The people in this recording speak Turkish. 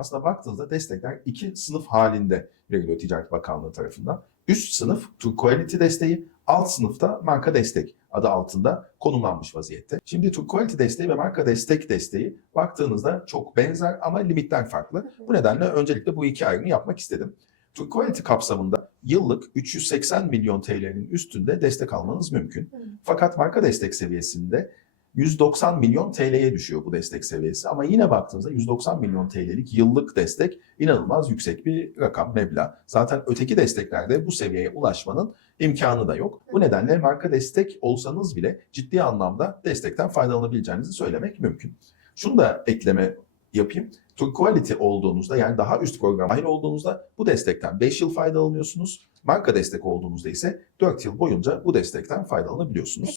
Aslında baktığınızda destekler iki sınıf halinde veriliyor Ticaret Bakanlığı tarafından. Üst sınıf Turquality desteği, alt sınıfta marka destek adı altında konumlanmış vaziyette. Şimdi Turquality desteği ve marka destek desteği baktığınızda çok benzer ama limitler farklı. Bu nedenle öncelikle bu iki ayrımı yapmak istedim. Turquality kapsamında yıllık 380 milyon TL'nin üstünde destek almanız mümkün. Fakat marka destek seviyesinde 190 milyon TL'ye düşüyor bu destek seviyesi. Ama yine baktığınızda 190 milyon TL'lik yıllık destek inanılmaz yüksek bir rakam, meblağ. Zaten öteki desteklerde bu seviyeye ulaşmanın imkanı da yok. Bu nedenle marka destek olsanız bile ciddi anlamda destekten faydalanabileceğinizi söylemek mümkün. Şunu da ekleme yapayım. Turquality olduğunuzda, yani daha üst program dahil olduğunuzda bu destekten 5 yıl faydalanıyorsunuz. Marka destek olduğunuzda ise 4 yıl boyunca bu destekten faydalanabiliyorsunuz.